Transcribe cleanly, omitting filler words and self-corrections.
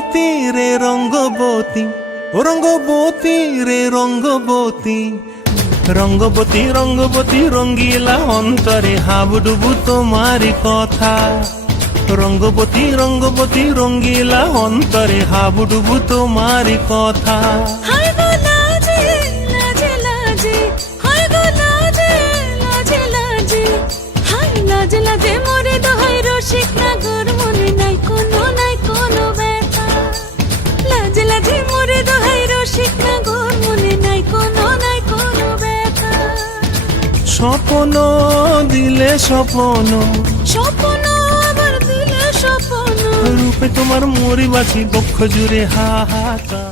রঙ্গবতী রে রঙ্গবতী, ও রঙ্গবতী রে রঙ্গবতী, রঙ্গবতী রঙ্গবতী রঙ্গিলা অন্তরে হাবুডুবু তোমারি কথা। রঙ্গবতী রঙ্গবতী রঙ্গিলা অন্তরে হাবুডুবু তোমারি কথা। হায় গো লাজে লাজে লাজে, হায় গো লাজে লাজে লাজে, হায় লাজে লাজে মোরে দোহাই রসিক নাগর, মনে নাই কোনো ব্যথা। লাজে লাজে মোরে দোহাই রসিক নাগর, মনে নাই কোনো ব্যথা। স্বপ্ন দিলে স্বপ্ন, স্বপ্ন আবার দিলে স্বপ্ন, রূপে তোমার মরি বাছি বক্ষ জুড়ে হাহাকার।